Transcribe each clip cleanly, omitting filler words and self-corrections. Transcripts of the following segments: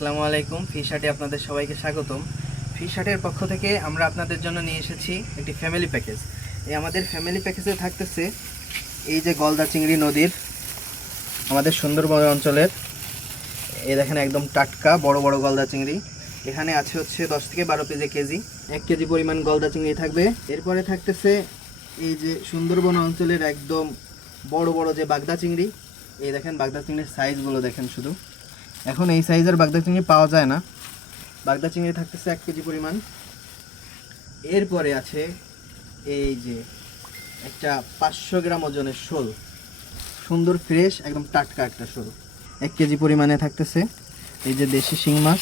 আসসালামু আলাইকুম। ফিশ হাটে আপনাদের সবাইকে স্বাগতম। ফিশ হাটের পক্ষ থেকে আমরা আপনাদের জন্য নিয়ে এসেছি একটি ফ্যামিলি প্যাকেজ। এই আমাদের ফ্যামিলি প্যাকেজে থাকতেছে এই যে গলদা চিংড়ি নদীর আমাদের সুন্দরবন অঞ্চলের, এই দেখেন একদম টাটকা বড় বড় গলদা চিংড়ি। এখানে আছে হচ্ছে 10 থেকে 12 পিস কেজি, 1 কেজি পরিমাণ গলদা চিংড়ি থাকবে। এরপরে থাকতেছে এই যে সুন্দরবন অঞ্চলের একদম বড় বড় যে বাগদা চিংড়ি। এই দেখেন বাগদা চিংড়ির সাইজগুলো দেখেন শুধু, এখন এই সাইজের বাগদা চিংড়ি পাওয়া যায় না। বাগদা চিংড়ি থাকতেছে 1 কেজি পরিমাণ। এরপরে আছে এই যে একটা 500 গ্রাম ওজনের শোল, সুন্দর ফ্রেশ একদম টাটকা একটা শোল 1 কেজি পরিমাণে থাকতেছে। এই যে দেশি শিং মাছ,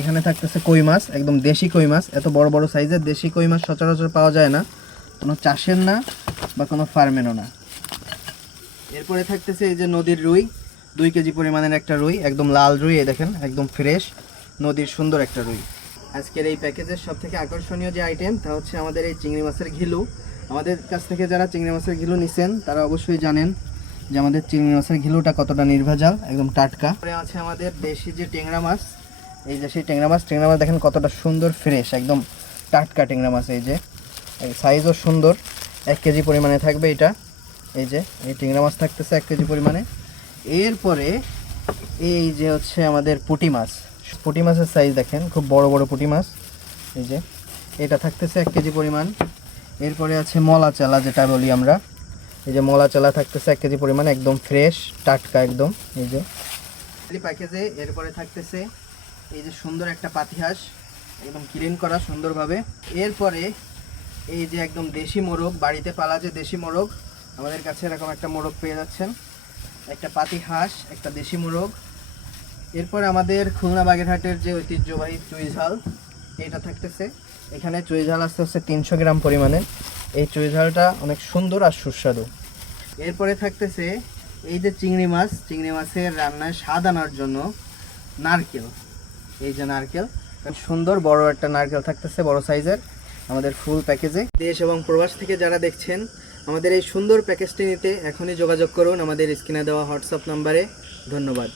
এখানে থাকতেছে কই মাছ, একদম দেশি কই মাছ। এত বড় বড় সাইজের দেশি কই মাছ সচরাচর পাওয়া যায় না, কোনো চাষের না বা কোনো ফার্মেরও না। এরপরে থাকতেছে এই যে নদীর রুই, 2 কেজি পরিমাণের একটা রুই, একদম লাল রুই। এই দেখেন একদম ফ্রেশ নদীর সুন্দর একটা রুই। আজকের এই প্যাকেজের সবথেকে আকর্ষণীয় যে আইটেম তা হচ্ছে আমাদের এই চিংড়ি মাছের ঘিলু। আমাদের কাছ থেকে যারা চিংড়ি মাছের ঘিলু নিছেন তারা অবশ্যই জানেন যে আমাদের চিংড়ি মাছের ঘিলুটা কতটা নির্ভেজাল, একদম টাটকা। পরে আছে আমাদের দেশি যে ট্যাংরা মাছ, এই যে সেই ট্যাংরা মাছ দেখেন কতটা সুন্দর ফ্রেশ একদম টাটকা ট্যাংরা মাছ। এই যে সাইজও সুন্দর, 1 কেজি পরিমাণে থাকবে এটা। এই যে এই ট্যাংরা মাছ থাকতেছে 1 কেজি পরিমাণে। এরপরে এই যে হচ্ছে আমাদের পুঁটি মাছ, পুঁটি মাছের সাইজ দেখেন খুব বড় বড় পুঁটি মাছ। এই যে এটা থাকতেছে 1 কেজি পরিমাণ। এরপরে আছে মলা চালা, যেটা বলি আমরা, এই যে মলা চালা থাকতেছে 1 কেজি পরিমাণ, একদম ফ্রেশ টাটকা একদম। এই যে প্যাকেজে এরপরে থাকতেছে এই যে সুন্দর একটা পাতিহাঁস, একদম ক্লিন করা সুন্দরভাবে। এরপরে এই যে একদম দেশি মোরগ, বাড়িতে পালা যে দেশি মোরগ, আমাদের কাছে এরকম একটা মোরগ পেয়ে যাচ্ছেন, একটা পাতি হাঁস, একটা দেশি মোরগ। এরপর আমাদের খুলনা বাগেরহাটের যে ঐতিহ্যবাহী চুই ঝাল, এইটা থাকতেছে। এখানে চুই ঝাল আসতে হচ্ছে 300 গ্রাম পরিমাণে। এই চুই ঝালটা অনেক সুন্দর আর সুস্বাদু। এরপরে থাকতেছে এই যে চিংড়ি মাছ, চিংড়ি মাছের রান্নায় স্বাদ আনার জন্য নারকেল। এই যে নারকেল, সুন্দর বড় একটা নারকেল থাকতেছে বড় সাইজের আমাদের ফুল প্যাকেজে। দেশ এবং প্রবাস থেকে যারা দেখছেন আমাদের এই সুন্দর প্যাকেজটি নিতে এখনই যোগাযোগ করুন আমাদের স্ক্রিনে দেওয়া হোয়াটসঅ্যাপ নাম্বারে। ধন্যবাদ।